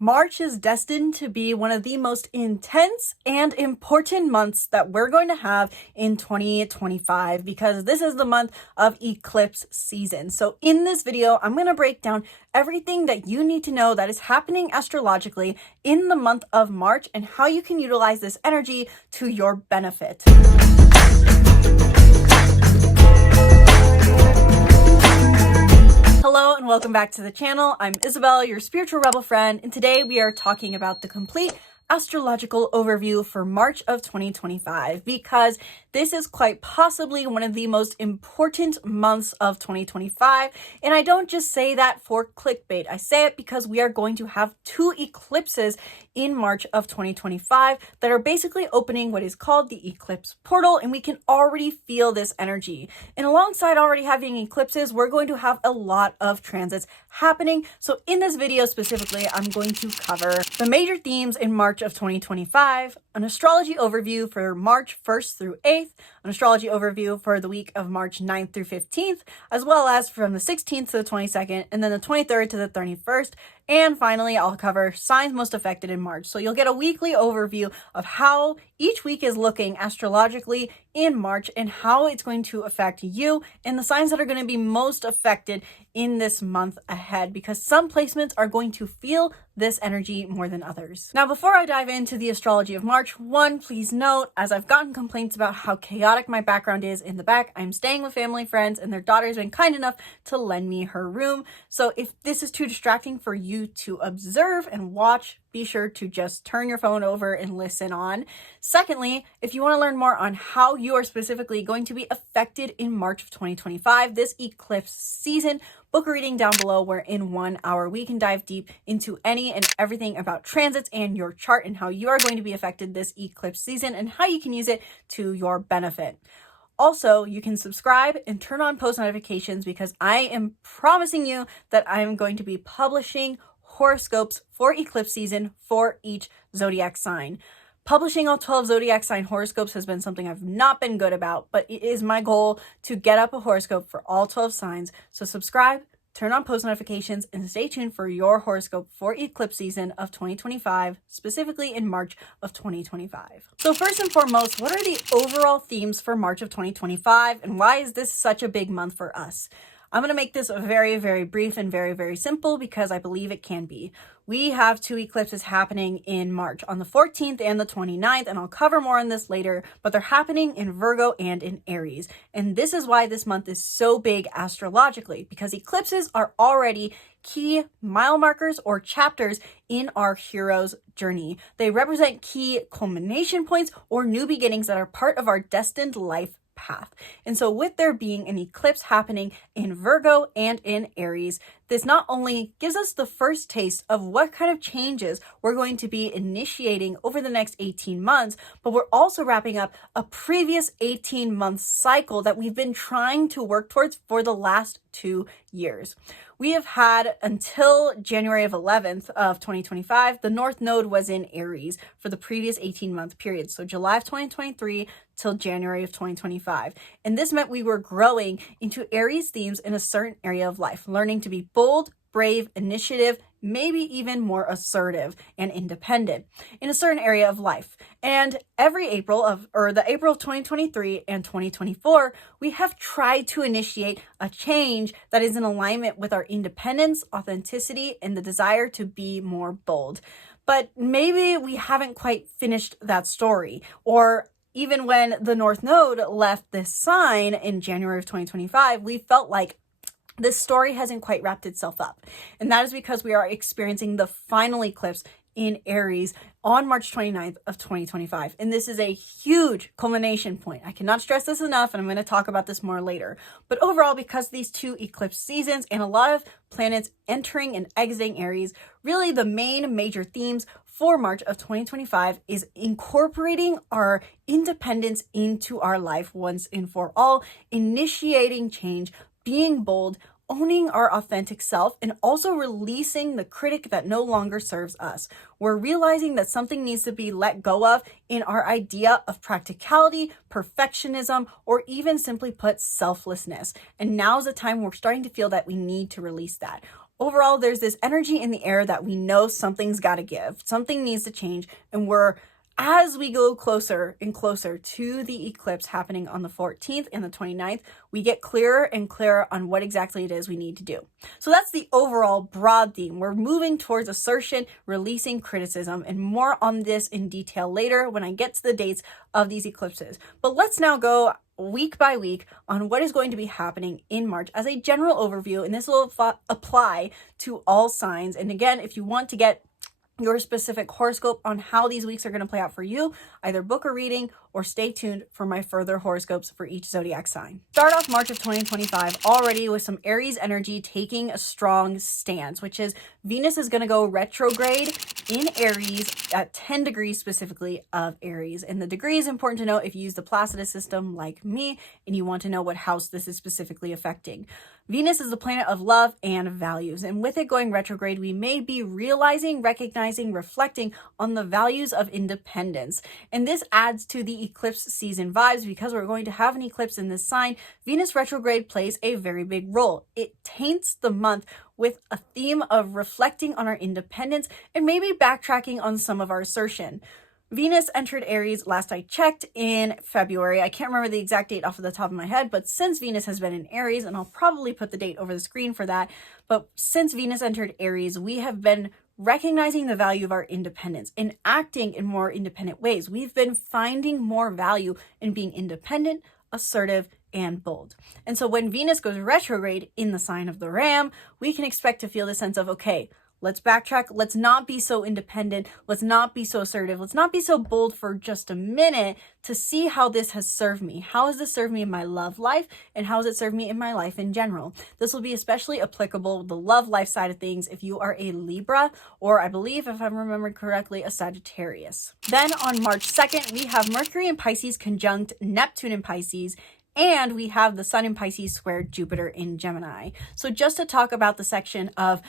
March is destined to be one of the most intense and important months that we're going to have in 2025 because this is the month of eclipse season. So in this video, I'm going to break down everything that you need to know that is happening astrologically in the month of March and how you can utilize this energy to your benefit. Hello and welcome back to the channel. I'm Isabel, your spiritual rebel friend, and today we are talking about the complete astrological overview for March of 2025 because this is quite possibly one of the most important months of 2025. And I don't just say that for clickbait. I say it because we are going to have two eclipses in March of 2025 that are basically opening what is called the eclipse portal, and we can already feel this energy. And alongside already having eclipses, we're going to have a lot of transits happening. So in this video specifically, I'm going to cover the major themes in March of 2025, an astrology overview for March 1st through 8th, an astrology overview for the week of March 9th through 15th, as well as from the 16th to the 22nd, and then the 23rd to the 31st. And finally, I'll cover signs most affected in March. So you'll get a weekly overview of how each week is looking astrologically in March and how it's going to affect you and the signs that are going to be most affected in this month ahead, because some placements are going to feel this energy more than others. Now, before I dive into the astrology of March, one, please note, as I've gotten complaints about how chaotic my background is in the back, I'm staying with family friends and their daughter's been kind enough to lend me her room. So if this is too distracting for you to observe and watch, be sure to just turn your phone over and listen on. Secondly, if you want to learn more on how you are specifically going to be affected in March of 2025, this eclipse season, book a reading down below where in 1 hour we can dive deep into any and everything about transits and your chart and how you are going to be affected this eclipse season and how you can use it to your benefit. Also, you can subscribe and turn on post notifications because I am promising you that I am going to be publishing horoscopes for eclipse season for each zodiac sign. Publishing all 12 zodiac sign horoscopes has been something I've not been good about, but it is my goal to get up a horoscope for all 12 signs. So subscribe, turn on post notifications, and stay tuned for your horoscope for eclipse season of 2025, specifically in March of 2025. So first and foremost, what are the overall themes for March of 2025, and why is this such a big month for us? I'm going to make this very, very brief and very, very simple because I believe it can be. We have two eclipses happening in March on the 14th and the 29th, and I'll cover more on this later, but they're happening in Virgo and in Aries. And this is why this month is so big astrologically, because eclipses are already key mile markers or chapters in our hero's journey. They represent key culmination points or new beginnings that are part of our destined life path. And so with there being an eclipse happening in Virgo and in Aries, this not only gives us the first taste of what kind of changes we're going to be initiating over the next 18 months, but we're also wrapping up a previous 18-month cycle that we've been trying to work towards for the last 2 years. We have had until January of 11th of 2025, the North Node was in Aries for the previous 18-month period. So July of 2023 till January of 2025. And this meant we were growing into Aries themes in a certain area of life, learning to be bold, brave, initiative, maybe even more assertive and independent in a certain area of life. And every April of 2023 and 2024, we have tried to initiate a change that is in alignment with our independence, authenticity, and the desire to be more bold. But maybe we haven't quite finished that story, or even when the North Node left this sign in January of 2025, we felt like this story hasn't quite wrapped itself up. And that is because we are experiencing the final eclipse in Aries on March 29th of 2025. And this is a huge culmination point. I cannot stress this enough, and I'm going to talk about this more later. But overall, because these two eclipse seasons and a lot of planets entering and exiting Aries, really the main major themes for March of 2025 is incorporating our independence into our life once and for all, initiating change, being bold, owning our authentic self, and also releasing the critic that no longer serves us. We're realizing that something needs to be let go of in our idea of practicality, perfectionism, or even simply put, selflessness. And now's the time we're starting to feel that we need to release that. overall, there's this energy in the air that we know something's got to give, something needs to change, and as we go closer and closer to the eclipse happening on the 14th and the 29th, we get clearer and clearer on what exactly it is we need to do. So that's the overall broad theme. We're moving towards assertion, releasing criticism, and more on this in detail later when I get to the dates of these eclipses. But let's now go week by week on what is going to be happening in March as a general overview, and this will apply to all signs. And again, if you want to get your specific horoscope on how these weeks are going to play out for you, either book a reading or stay tuned for my further horoscopes for each zodiac sign. Start off March of 2025 already with some Aries energy taking a strong stance, which is Venus is going to go retrograde in Aries at 10 degrees specifically of Aries. And the degree is important to know if you use the Placidus system like me and you want to know what house this is specifically affecting. Venus is the planet of love and values, and with it going retrograde, we may be realizing, recognizing, reflecting on the values of independence. And this adds to the eclipse season vibes because we're going to have an eclipse in this sign. Venus retrograde plays a very big role. It taints the month with a theme of reflecting on our independence and maybe backtracking on some of our assertion. Venus entered Aries last I checked in February. I can't remember the exact date off of the top of my head, but since Venus has been in Aries, and I'll probably put the date over the screen for that, but since Venus entered Aries, we have been recognizing the value of our independence and acting in more independent ways. We've been finding more value in being independent, assertive, and bold. And so when Venus goes retrograde in the sign of the Ram, we can expect to feel the sense of, okay, let's backtrack. Let's not be so independent. Let's not be so assertive. Let's not be so bold for just a minute to see how this has served me. How has this served me in my love life? And how has it served me in my life in general? This will be especially applicable, the love life side of things, if you are a Libra, or I believe, if I'm remembering correctly, a Sagittarius. Then on March 2nd, we have Mercury in Pisces conjunct Neptune in Pisces, and we have the Sun in Pisces squared Jupiter in Gemini. So just to talk about the section of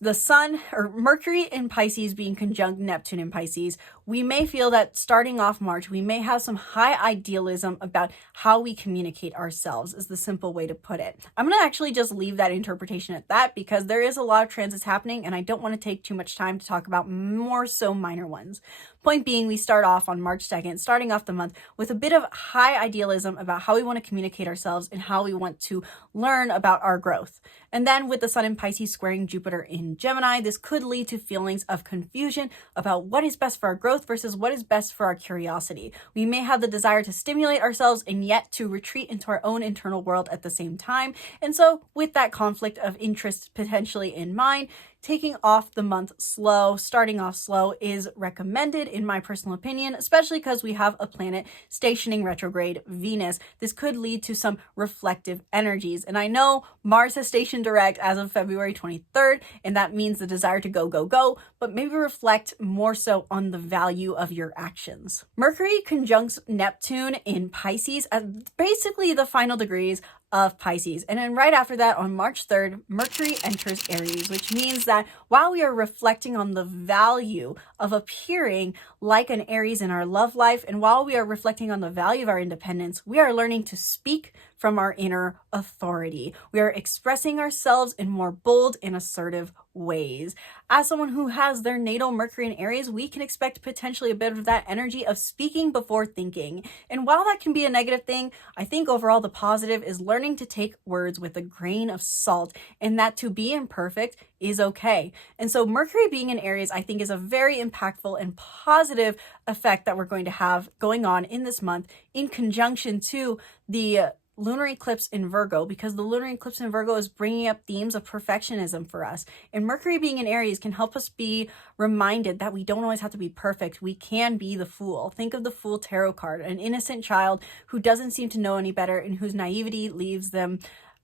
the Sun or Mercury in Pisces being conjunct Neptune in Pisces, we may feel that starting off March, we may have some high idealism about how we communicate ourselves, is the simple way to put it. I'm going to actually just leave that interpretation at that because there is a lot of transits happening and I don't want to take too much time to talk about more so minor ones. Point being, we start off on March 2nd, starting off the month with a bit of high idealism about how we want to communicate ourselves and how we want to learn about our growth. And then with the Sun in Pisces squaring Jupiter in Gemini, this could lead to feelings of confusion about what is best for our growth versus what is best for our curiosity. We may have the desire to stimulate ourselves and yet to retreat into our own internal world at the same time. And so with that conflict of interest potentially in mind, taking off the month slow, starting off slow is recommended in my personal opinion, especially because we have a planet stationing retrograde Venus. This could lead to some reflective energies. And I know Mars has stationed direct as of February 23rd, and that means the desire to go, go, go, but maybe reflect more so on the value of your actions. Mercury conjuncts Neptune in Pisces at basically the final degrees of Pisces. And then right after that, on March 3rd, Mercury enters Aries, which means that while we are reflecting on the value of appearing like an Aries in our love life, and while we are reflecting on the value of our independence, we are learning to speak from our inner authority. We are expressing ourselves in more bold and assertive ways. As someone who has their natal Mercury in Aries, we can expect potentially a bit of that energy of speaking before thinking. And while that can be a negative thing, I think overall the positive is learning to take words with a grain of salt, and that to be imperfect is okay. And so Mercury being in Aries, I think, is a very impactful and positive effect that we're going to have going on in this month in conjunction to the lunar eclipse in Virgo, because the lunar eclipse in Virgo is bringing up themes of perfectionism for us. And Mercury being in Aries can help us be reminded that we don't always have to be perfect. We can be the Fool. Think of the Fool tarot card, an innocent child who doesn't seem to know any better and whose naivety leaves them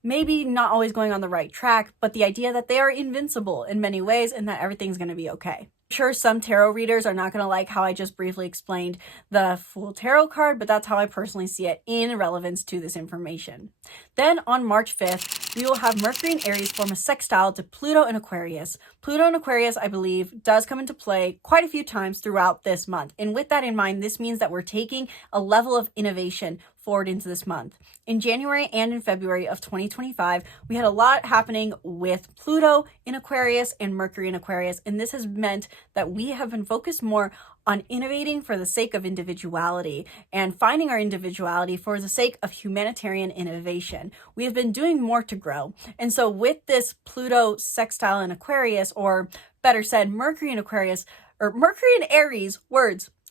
maybe not always going on the right track, but the idea that they are invincible in many ways and that everything's going to be okay. Sure, some tarot readers are not going to like how I just briefly explained the Fool tarot card, but that's how I personally see it in relevance to this information. Then on March 5th, we will have Mercury in Aries form a sextile to Pluto in Aquarius. Pluto in Aquarius, I believe, does come into play quite a few times throughout this month. And with that in mind, this means that we're taking a level of innovation forward into this month. In January and in February of 2025, we had a lot happening with Pluto in Aquarius and Mercury in Aquarius, and this has meant that we have been focused more on innovating for the sake of individuality and finding our individuality for the sake of humanitarian innovation. We have been doing more to grow. And so with this Pluto sextile in Aquarius, or better said, Mercury in Aquarius, or Mercury in Aries,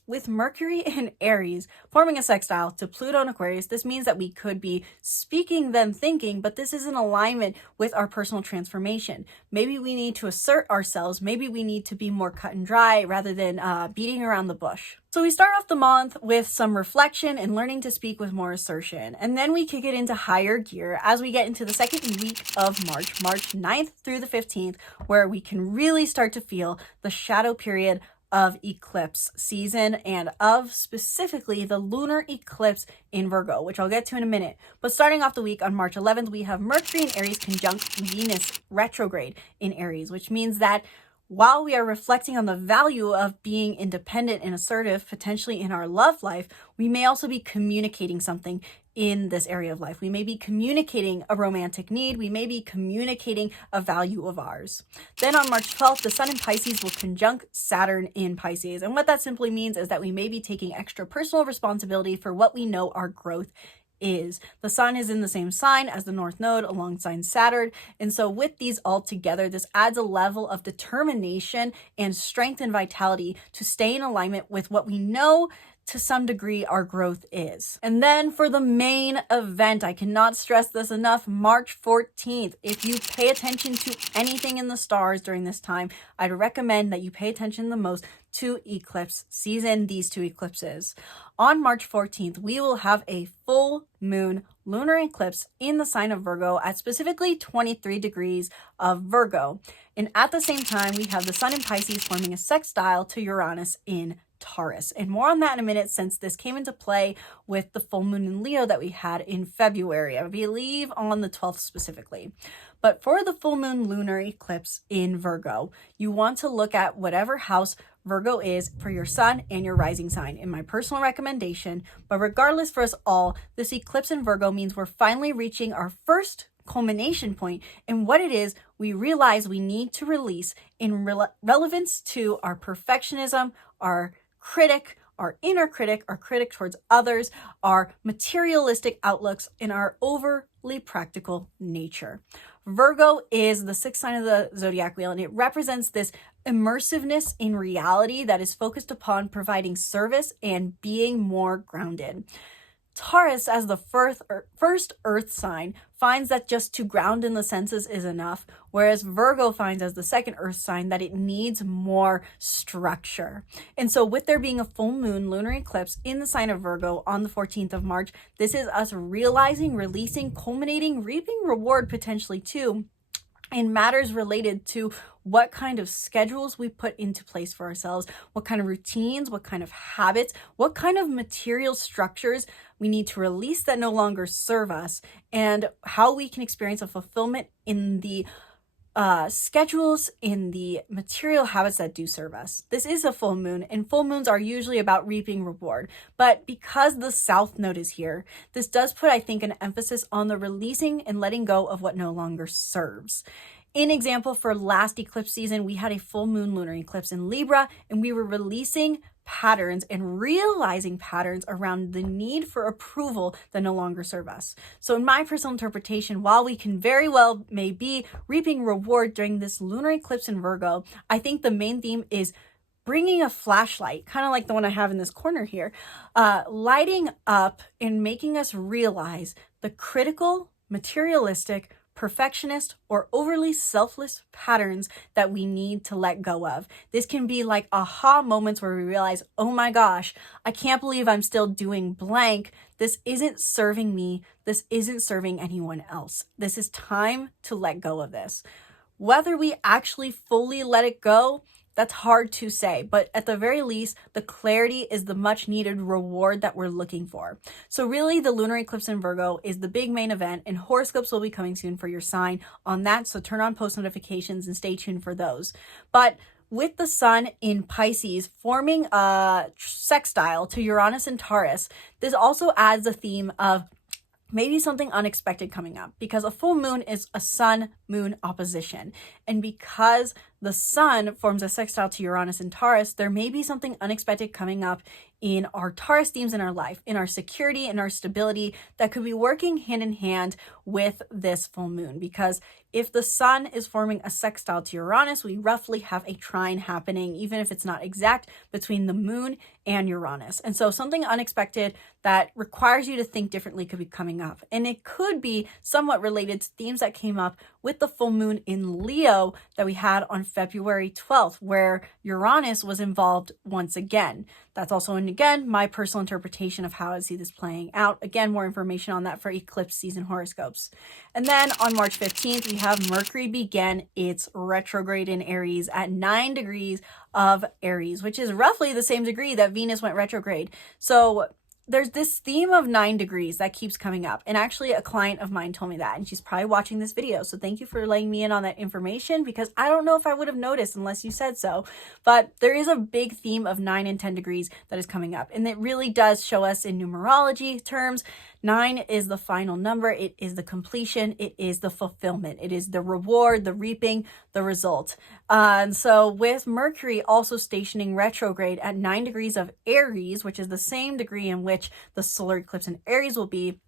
with Mercury in Aries forming a sextile to Pluto in Aquarius, this means that we could be speaking then thinking, but this is in alignment with our personal transformation. Maybe we need to assert ourselves. Maybe we need to be more cut and dry rather than beating around the bush. So we start off the month with some reflection and learning to speak with more assertion. And then we kick it into higher gear as we get into the second week of March 9th through the 15th, where we can really start to feel the shadow period of eclipse season and of specifically the lunar eclipse in Virgo, which I'll get to in a minute. But starting off the week on March 11th, we have Mercury in Aries conjunct Venus retrograde in Aries, which means that while we are reflecting on the value of being independent and assertive, potentially in our love life, we may also be communicating something in this area of life. We may be communicating a romantic need. We may be communicating a value of ours. Then on March 12th, the Sun in Pisces will conjunct Saturn in Pisces. And what that simply means is that we may be taking extra personal responsibility for what we know our growth is. The Sun is in the same sign as the North Node alongside Saturn. And so with these all together, this adds a level of determination and strength and vitality to stay in alignment with what we know to some degree our growth is. And then for the main event, I cannot stress this enough, March 14th. If you pay attention to anything in the stars during this time, I'd recommend that you pay attention the most to eclipse season, these two eclipses. On March 14th, we will have a full moon lunar eclipse in the sign of Virgo at specifically 23 degrees of Virgo. And at the same time, we have the Sun in Pisces forming a sextile to Uranus in Taurus. And more on that in a minute, since this came into play with the full moon in Leo that we had in February, I believe on the 12th specifically. But for the full moon lunar eclipse in Virgo, you want to look at whatever house Virgo is for your sun and your rising sign, in my personal recommendation. But regardless, for us all, this eclipse in Virgo means we're finally reaching our first culmination point in what it is we realize we need to release in relevance to our perfectionism, our critic, our inner critic, our critic towards others, our materialistic outlooks, and our overly practical nature. Virgo is the sixth sign of the zodiac wheel, and it represents this immersiveness in reality that is focused upon providing service and being more grounded. Taurus, as the first earth sign, finds that just to ground in the senses is enough, whereas Virgo finds as the second earth sign that it needs more structure. And so with there being a full moon lunar eclipse in the sign of Virgo on the 14th of March, this is us realizing, releasing, culminating, reaping reward potentially too, in matters related to what kind of schedules we put into place for ourselves, what kind of routines, what kind of habits, what kind of material structures we need to release that no longer serve us, and how we can experience a fulfillment in the schedules, in the material habits that do serve us. This is a full moon, and full moons are usually about reaping reward. But because the South Node is here, this does put, I think, an emphasis on the releasing and letting go of what no longer serves. In example, for last eclipse season, we had a full moon lunar eclipse in Libra, and we were releasing patterns and realizing patterns around the need for approval that no longer serve us. So in my personal interpretation, while we can very well maybe reaping reward during this lunar eclipse in Virgo, I think the main theme is bringing a flashlight, kind of like the one I have in this corner here, lighting up and making us realize the critical, materialistic, perfectionist, or overly selfless patterns that we need to let go of. This can be like aha moments where we realize, oh my gosh, I can't believe I'm still doing blank. This isn't serving me. This isn't serving anyone else. This is time to let go of this. Whether we actually fully let it go, that's hard to say, but at the very least, the clarity is the much needed reward that we're looking for. So really, the lunar eclipse in Virgo is the big main event, and horoscopes will be coming soon for your sign on that. So turn on post notifications and stay tuned for those. But with the sun in Pisces forming a sextile to Uranus and Taurus, this also adds a theme of maybe something unexpected coming up, because a full moon is a sun-moon opposition. And because the sun forms a sextile to Uranus and Taurus, there may be something unexpected coming up in our Taurus themes in our life, in our security, in our stability, that could be working hand in hand with this full moon. Because if the sun is forming a sextile to Uranus, we roughly have a trine happening, even if it's not exact, between the moon and Uranus. And so something unexpected that requires you to think differently could be coming up. And it could be somewhat related to themes that came up with the full moon in Leo that we had on February 12th, where Uranus was involved once again. That's also, and again, my personal interpretation of how I see this playing out. Again, more information on that for eclipse season horoscopes. And then on March 15th, we have Mercury begin its retrograde in Aries at 9 degrees of Aries, which is roughly the same degree that Venus went retrograde. So there's this theme of 9 degrees that keeps coming up. And actually a client of mine told me that, and she's probably watching this video. So thank you for letting me in on that information, because I don't know if I would have noticed unless you said so. But there is a big theme of 9 and 10 degrees that is coming up. And it really does show us in numerology terms. 9 is the final number. It is the completion. It is the fulfillment. It is the reward, the reaping, the result. And so with Mercury also stationing retrograde at 9 degrees of Aries, which is the same degree in which the solar eclipse in Aries will be,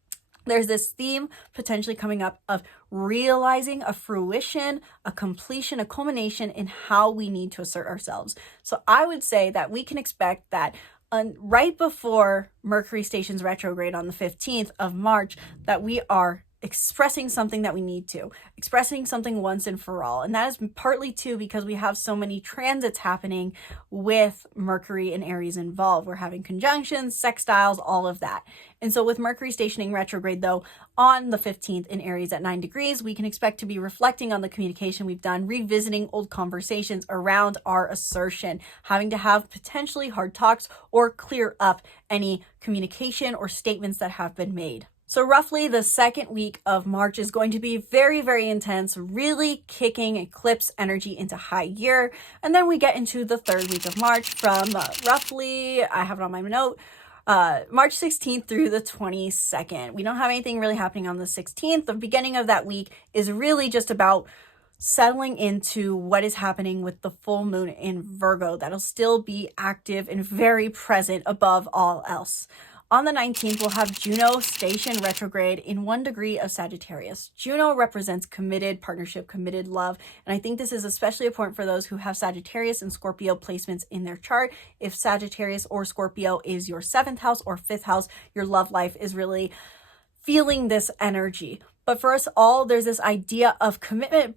there's this theme potentially coming up of realizing a fruition, a completion, a culmination in how we need to assert ourselves. So I would say that we can expect that right before Mercury stations retrograde on the 15th of March, that we are expressing something that we need to, expressing something once and for all. And that is partly too because we have so many transits happening with Mercury and Aries involved. We're having conjunctions, sextiles, all of that. And so with Mercury stationing retrograde though, on the 15th in Aries at 9 degrees, we can expect to be reflecting on the communication we've done, revisiting old conversations around our assertion, having to have potentially hard talks or clear up any communication or statements that have been made. So roughly the second week of March is going to be very, very intense, really kicking eclipse energy into high gear. And then we get into the third week of March from roughly, I have it on my note, March 16th through the 22nd. We don't have anything really happening on the 16th. The beginning of that week is really just about settling into what is happening with the full moon in Virgo. That'll still be active and very present above all else. On the 19th, we'll have Juno station retrograde in 1 degree of Sagittarius. Juno represents committed partnership, committed love. And I think this is especially important for those who have Sagittarius and Scorpio placements in their chart. If Sagittarius or Scorpio is your 7th house or 5th house, your love life is really feeling this energy. But for us all, there's this idea of committed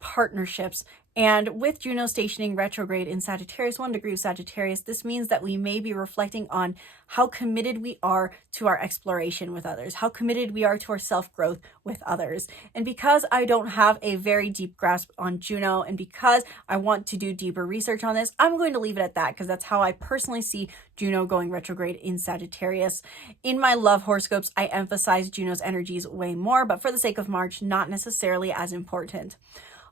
partnerships. And with Juno stationing retrograde in Sagittarius, 1 degree of Sagittarius, this means that we may be reflecting on how committed we are to our exploration with others, how committed we are to our self-growth with others. And because I don't have a very deep grasp on Juno, and because I want to do deeper research on this, I'm going to leave it at that, because that's how I personally see Juno going retrograde in Sagittarius. In my love horoscopes, I emphasize Juno's energies way more, but for the sake of March, not necessarily as important.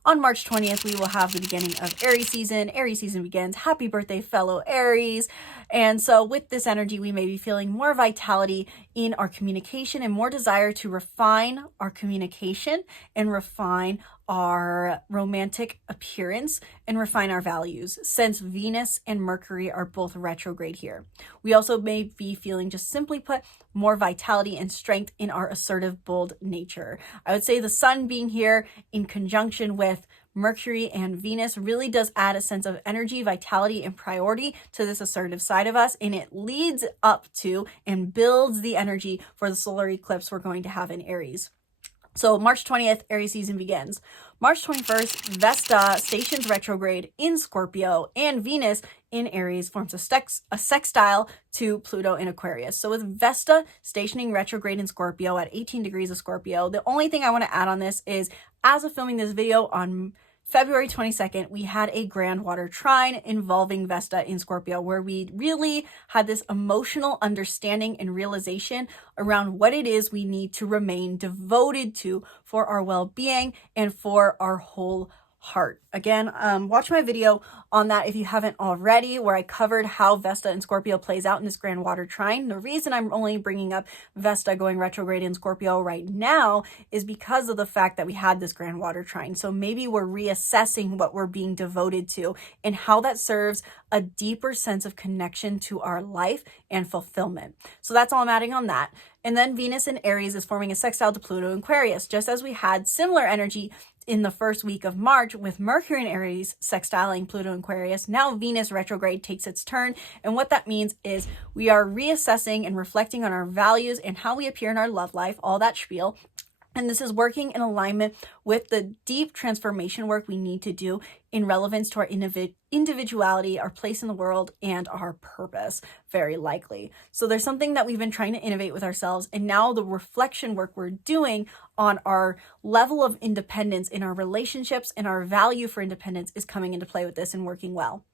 On March 20th, we will have the beginning of Aries season. Aries season begins. Happy birthday, fellow Aries. And so with this energy, we may be feeling more vitality in our communication and more desire to refine our communication and refine our romantic appearance and refine our values, since Venus and Mercury are both retrograde here. We also may be feeling, just simply put, more vitality and strength in our assertive, bold nature. I would say the sun being here in conjunction with Mercury and Venus really does add a sense of energy, vitality, and priority to this assertive side of us, and it leads up to and builds the energy for the solar eclipse we're going to have in Aries. So March 20th, Aries season begins. March 21st, Vesta stations retrograde in Scorpio, and Venus in Aries forms a sextile to Pluto in Aquarius. So with Vesta stationing retrograde in Scorpio at 18 degrees of Scorpio, the only thing I want to add on this is, as of filming this video on February 22nd, we had a grand water trine involving Vesta in Scorpio, where we really had this emotional understanding and realization around what it is we need to remain devoted to for our well-being and for our whole heart. Again, watch my video on that if you haven't already, where I covered how Vesta and Scorpio plays out in this grand water trine. The reason I'm only bringing up Vesta going retrograde in Scorpio right now is because of the fact that we had this grand water trine. So maybe we're reassessing what we're being devoted to and how that serves a deeper sense of connection to our life and fulfillment. So that's all I'm adding on that. And then Venus in Aries is forming a sextile to Pluto in Aquarius, just as we had similar energy in the first week of March with Mercury in Aries sextiling Pluto in Aquarius. Now Venus retrograde takes its turn. And what that means is we are reassessing and reflecting on our values and how we appear in our love life, all that spiel. And this is working in alignment with the deep transformation work we need to do in relevance to our individuality, our place in the world, and our purpose, very likely. So there's something that we've been trying to innovate with ourselves, and now the reflection work we're doing on our level of independence in our relationships and our value for independence is coming into play with this and working well.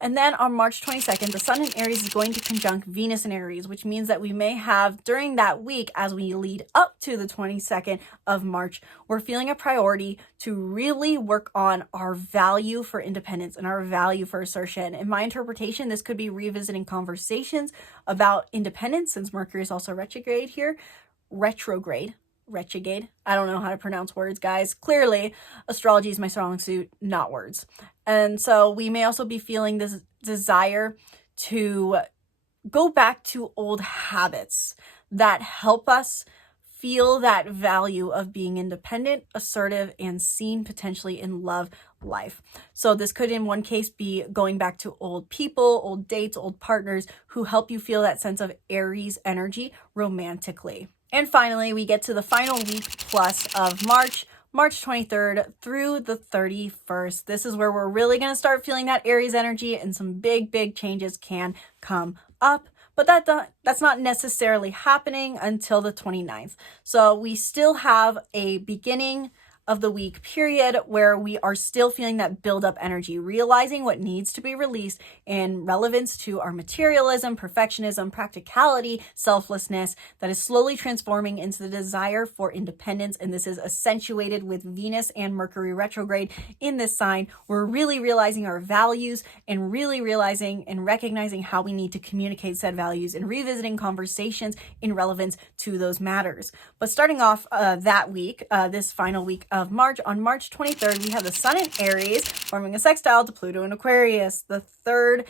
And then on March 22nd, the Sun in Aries is going to conjunct Venus in Aries, which means that we may have during that week, as we lead up to the 22nd of March, we're feeling a priority to really work on our value for independence and our value for assertion. In my interpretation, this could be revisiting conversations about independence, since Mercury is also retrograde here. Retrograde. I don't know how to pronounce words, guys. Clearly, astrology is my strong suit, not words. And so we may also be feeling this desire to go back to old habits that help us feel that value of being independent, assertive, and seen potentially in love life. So this could in one case be going back to old people, old dates, old partners who help you feel that sense of Aries energy romantically. And finally, we get to the final week plus of March 23rd through the 31st. This is where we're really going to start feeling that Aries energy, and some big changes can come up. But that's not necessarily happening until the 29th. So we still have a beginning of the week period where we are still feeling that build-up energy, realizing what needs to be released in relevance to our materialism, perfectionism, practicality, selflessness that is slowly transforming into the desire for independence. And this is accentuated with Venus and Mercury retrograde in this sign. We're really realizing our values and really realizing and recognizing how we need to communicate said values and revisiting conversations in relevance to those matters. But starting off that week, this final week of March, on March 23rd, we have the Sun in Aries forming a sextile to Pluto in Aquarius, the third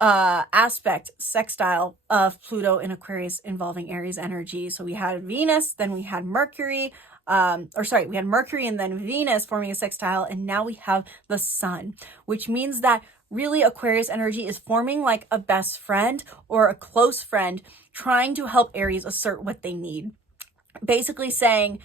aspect sextile of Pluto in Aquarius involving Aries energy. So we had Venus, then we had Mercury, we had Mercury and then Venus forming a sextile, and now we have the Sun, which means that really Aquarius energy is forming like a best friend or a close friend trying to help Aries assert what they need. Basically saying,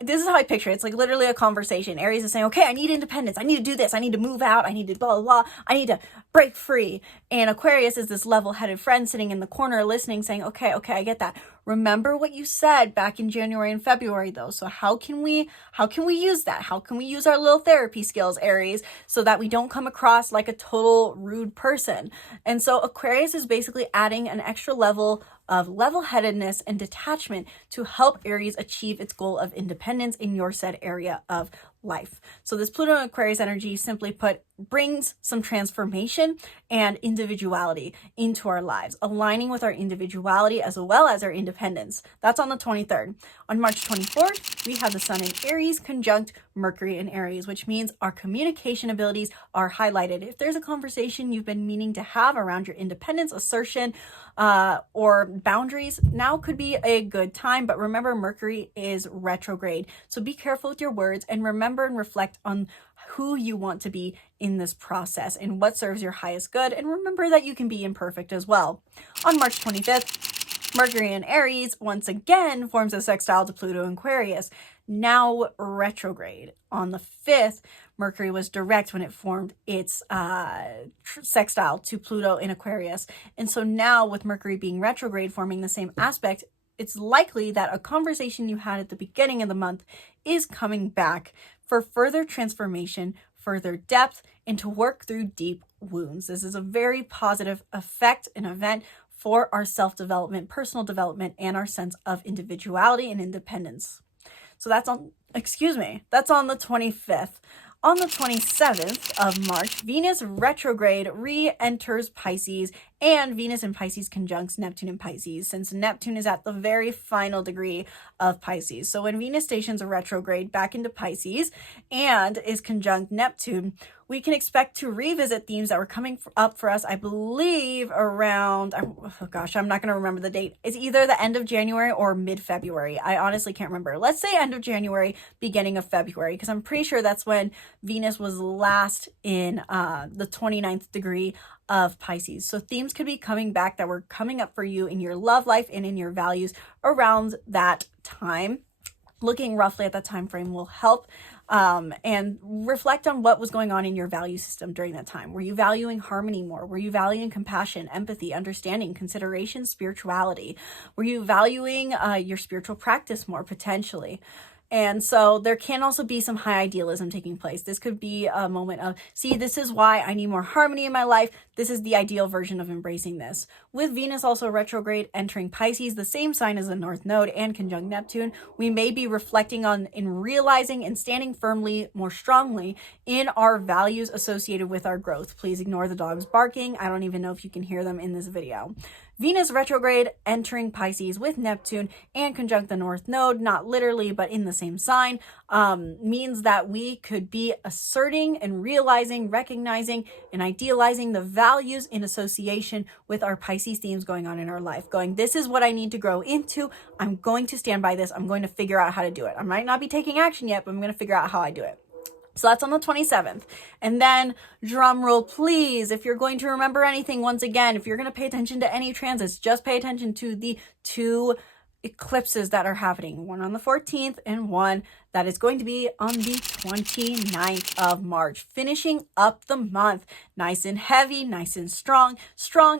this is how I picture it. It's like literally a conversation. Aries is saying, okay, I need independence. I need to do this. I need to move out. I need to blah, blah, blah. I need to break free. And Aquarius is this level-headed friend sitting in the corner listening, saying, okay, I get that. Remember what you said back in January and February though. So how can we use that? How can we use our little therapy skills, Aries, so that we don't come across like a total rude person? And so Aquarius is basically adding an extra level of level-headedness and detachment to help Aries achieve its goal of independence in your said area of life. So this Pluto and Aquarius energy, simply put, brings some transformation and individuality into our lives, aligning with our individuality as well as our independence. That's on the 23rd. On March 24th, we have the Sun in Aries conjunct Mercury in Aries, which means our communication abilities are highlighted. If there's a conversation you've been meaning to have around your independence, assertion, or boundaries, now could be a good time. But remember, Mercury is retrograde. So be careful with your words and remember and reflect on who you want to be in this process and what serves your highest good. And remember that you can be imperfect as well. On March 25th, Mercury in Aries once again forms a sextile to Pluto in Aquarius, now retrograde. On the 5th, Mercury was direct when it formed its sextile to Pluto in Aquarius. And so now with Mercury being retrograde forming the same aspect, it's likely that a conversation you had at the beginning of the month is coming back for further transformation, further depth, and to work through deep wounds. This is a very positive effect and event for our self-development, personal development, and our sense of individuality and independence. So that's on the 25th. On the 27th of March, Venus retrograde re-enters Pisces, and Venus in Pisces conjuncts Neptune in Pisces, since Neptune is at the very final degree of Pisces. So when Venus stations a retrograde back into Pisces and is conjunct Neptune, we can expect to revisit themes that were coming up for us, I believe, around, oh gosh, I'm not going to remember the date. It's either the end of January or mid-February. I honestly can't remember. Let's say end of January, beginning of February, because I'm pretty sure that's when Venus was last in the 29th degree of Pisces. So themes could be coming back that were coming up for you in your love life and in your values around that time. Looking roughly at that time frame will help and reflect on what was going on in your value system during that time. Were you valuing harmony more? Were you valuing compassion, empathy, understanding, consideration, spirituality? Were you valuing your spiritual practice more potentially? And so there can also be some high idealism taking place. This could be a moment of, see, this is why I need more harmony in my life. This is the ideal version of embracing this. With Venus also retrograde entering Pisces, the same sign as the North Node and conjunct Neptune, we may be reflecting on and realizing and standing firmly, more strongly in our values associated with our growth. Please ignore the dogs barking. I don't even know if you can hear them in this video. Venus retrograde entering Pisces with Neptune and conjunct the North Node, not literally, but in the same sign, means that we could be asserting and realizing, recognizing, and idealizing the values in association with our Pisces themes going on in our life. Going, this is what I need to grow into. I'm going to stand by this. I'm going to figure out how to do it. I might not be taking action yet, but I'm going to figure out how I do it. So that's on the 27th. And then, drum roll please, if you're going to remember anything, once again, if you're going to pay attention to any transits, just pay attention to the two eclipses that are happening, one on the 14th and one that is going to be on the 29th of March, finishing up the month nice and heavy, nice and strong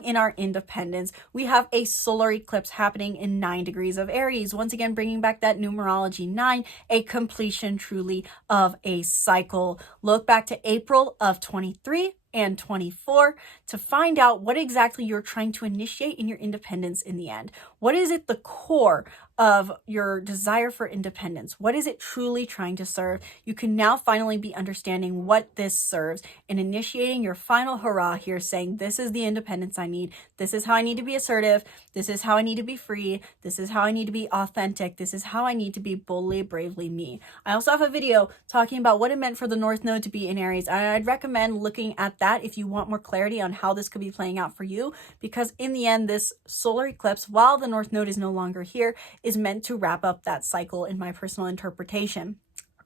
in our independence. We have a solar eclipse happening in 9 degrees of Aries, once again bringing back that numerology 9, a completion truly of a cycle. Look back to April of 23 and 24 to find out what exactly you're trying to initiate in your independence in the end. What is at the core of your desire for independence? What is it truly trying to serve? You can now finally be understanding what this serves and initiating your final hurrah here, saying, this is the independence I need. This is how I need to be assertive. This is how I need to be free. This is how I need to be authentic. This is how I need to be boldly, bravely me. I also have a video talking about what it meant for the North Node to be in Aries. I'd recommend looking at that if you want more clarity on how this could be playing out for you, because in the end, this solar eclipse, while the North Node is no longer here, is meant to wrap up that cycle in my personal interpretation.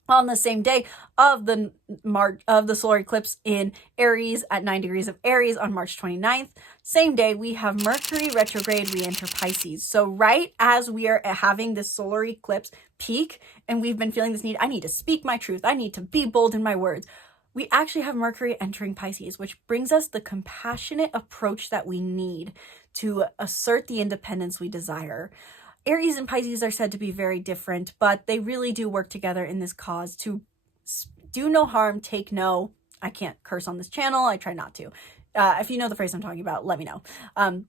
On the same day of the solar eclipse in Aries at 9 degrees of Aries on March 29th, same day we have Mercury retrograde re-enter Pisces. So right as we are having this solar eclipse peak and we've been feeling this need, I need to speak my truth, I need to be bold in my words, we actually have Mercury entering Pisces, which brings us the compassionate approach that we need to assert the independence we desire. Aries and Pisces are said to be very different, but they really do work together in this cause to do no harm, take no. I can't curse on this channel. I try not to. If you know the phrase I'm talking about, let me know.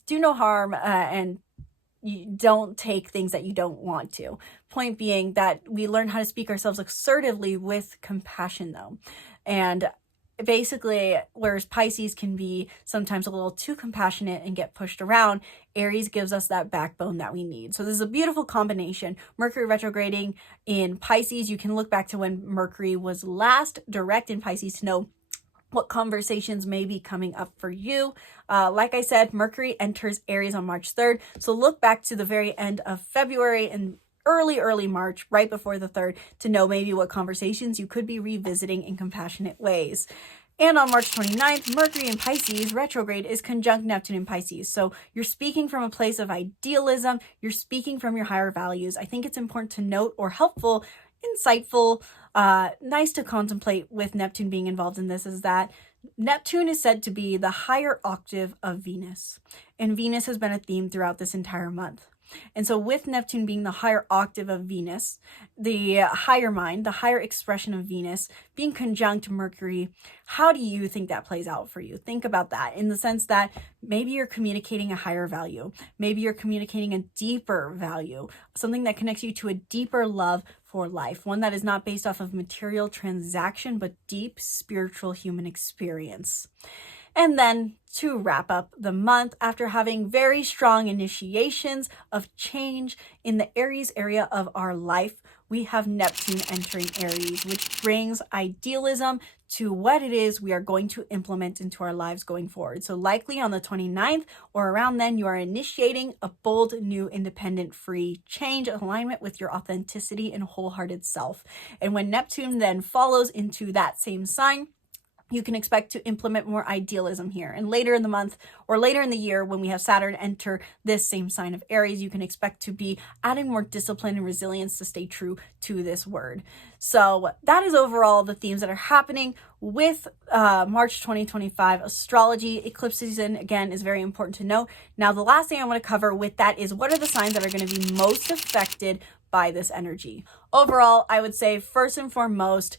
Do no harm and you don't take things that you don't want to. Point being that we learn how to speak ourselves assertively with compassion, though. And basically, whereas Pisces can be sometimes a little too compassionate and get pushed around, Aries gives us that backbone that we need. So this is a beautiful combination. Mercury retrograding in Pisces, you can look back to when Mercury was last direct in Pisces to know what conversations may be coming up for you. Like I said, Mercury enters Aries on March 3rd. So look back to the very end of February and early March, right before the 3rd, to know maybe what conversations you could be revisiting in compassionate ways. And on March 29th, Mercury in Pisces retrograde is conjunct Neptune in Pisces. So you're speaking from a place of idealism. You're speaking from your higher values. I think it's important to note, or helpful, insightful, nice to contemplate with Neptune being involved in this, is that Neptune is said to be the higher octave of Venus. And Venus has been a theme throughout this entire month. And so with Neptune being the higher octave of Venus, the higher mind, the higher expression of Venus being conjunct Mercury, how do you think that plays out for you? Think about that in the sense that maybe you're communicating a higher value. Maybe you're communicating a deeper value, something that connects you to a deeper love for life, one that is not based off of material transaction, but deep spiritual human experience. And then to wrap up the month, after having very strong initiations of change in the Aries area of our life, we have Neptune entering Aries, which brings idealism to what it is we are going to implement into our lives going forward. So likely on the 29th or around then, you are initiating a bold, new, independent, free change, alignment with your authenticity and wholehearted self. And when Neptune then follows into that same sign, you can expect to implement more idealism here. And later in the month or later in the year, when we have Saturn enter this same sign of Aries, you can expect to be adding more discipline and resilience to stay true to this word. So that is overall the themes that are happening with March 2025 astrology. Eclipse season, again, is very important to know. Now, the last thing I want to cover with that is what are the signs that are going to be most affected by this energy. Overall, I would say first and foremost,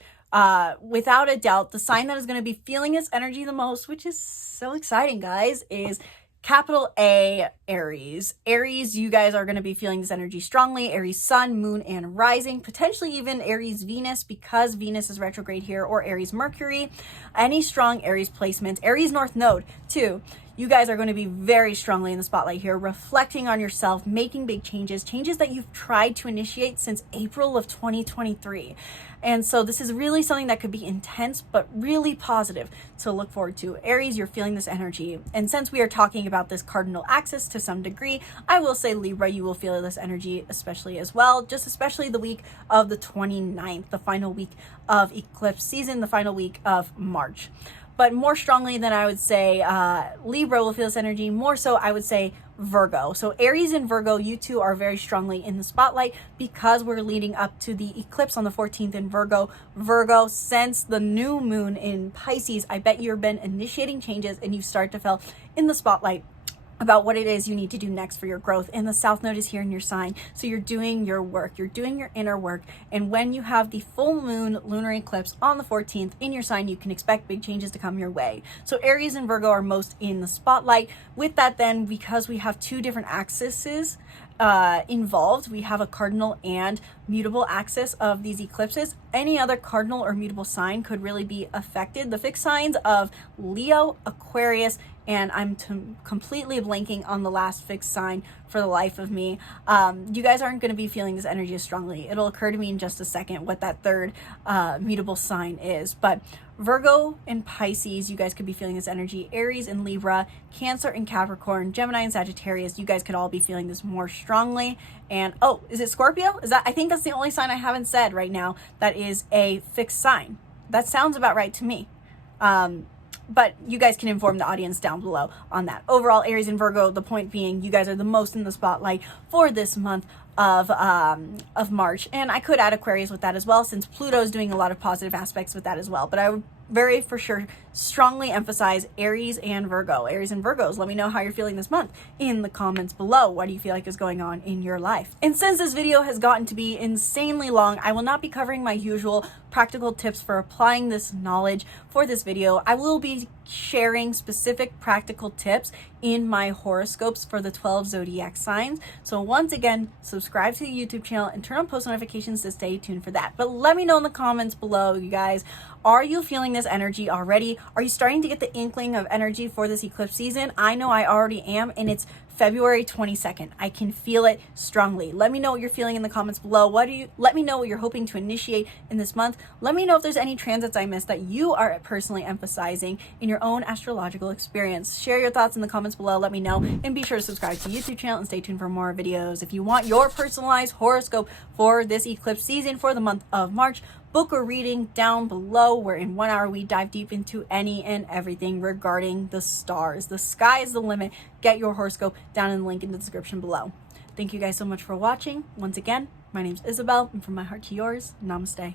without a doubt, the sign that is going to be feeling this energy the most, which is so exciting, guys, is capital A, Aries. Aries, you guys are going to be feeling this energy strongly. Aries sun, moon, and rising, potentially even Aries Venus, because Venus is retrograde here, or Aries Mercury. Any strong Aries placements, Aries North Node too. You guys are going to be very strongly in the spotlight here, reflecting on yourself, making big changes that you've tried to initiate since April of 2023. And so this is really something that could be intense, but really positive to look forward to. Aries, you're feeling this energy. And since we are talking about this cardinal axis to some degree, I will say Libra, you will feel this energy especially as well, just especially the week of the 29th, the final week of eclipse season, the final week of March. But more strongly than I would say Libra will feel this energy, more so I would say Virgo. So Aries and Virgo, you two are very strongly in the spotlight because we're leading up to the eclipse on the 14th in Virgo. Virgo, since the new moon in Pisces, I bet you've been initiating changes and you start to feel in the spotlight about what it is you need to do next for your growth. And the South Node is here in your sign. So you're doing your work, you're doing your inner work. And when you have the full moon lunar eclipse on the 14th in your sign, you can expect big changes to come your way. So Aries and Virgo are most in the spotlight. With that then, because we have two different axes involved, we have a cardinal and mutable axis of these eclipses. Any other cardinal or mutable sign could really be affected. The fixed signs of Leo, Aquarius, and I'm completely blanking on the last fixed sign for the life of me. You guys aren't going to be feeling this energy as strongly. It'll occur to me in just a second what that third mutable sign is. But Virgo and Pisces, you guys could be feeling this energy. Aries and Libra, Cancer and Capricorn, Gemini and Sagittarius, you guys could all be feeling this more strongly. And oh, is it Scorpio? I think that's the only sign I haven't said right now that is a fixed sign. That sounds about right to me. But you guys can inform the audience down below on that. Overall, Aries and Virgo, the point being, you guys are the most in the spotlight for this month of March. And I could add Aquarius with that as well, since Pluto is doing a lot of positive aspects with that as well. But I would very for sure strongly emphasize Aries and Virgo. Aries and Virgos, let me know how you're feeling this month in the comments below. What do you feel like is going on in your life? And since this video has gotten to be insanely long, I will not be covering my usual practical tips for applying this knowledge for this video. I will be sharing specific practical tips in my horoscopes for the 12 zodiac signs. So once again, subscribe to the YouTube channel and turn on post notifications to stay tuned for that. But let me know in the comments below, you guys, are you feeling this energy already? Are you starting to get the inkling of energy for this eclipse season? I know I already am, and it's February 22nd. I can feel it strongly. Let me know what you're feeling in the comments below. Let me know what you're hoping to initiate in this month. Let me know if there's any transits I missed that you are personally emphasizing in your own astrological experience. Share your thoughts in the comments below. Let me know, and be sure to subscribe to the YouTube channel and stay tuned for more videos. If you want your personalized horoscope for this eclipse season for the month of March, book a reading down below, where in 1 hour we dive deep into any and everything regarding the stars. The sky is the limit. Get your horoscope down in the link in the description below. Thank you guys so much for watching. Once again, my name's Isabel, and from my heart to yours, namaste.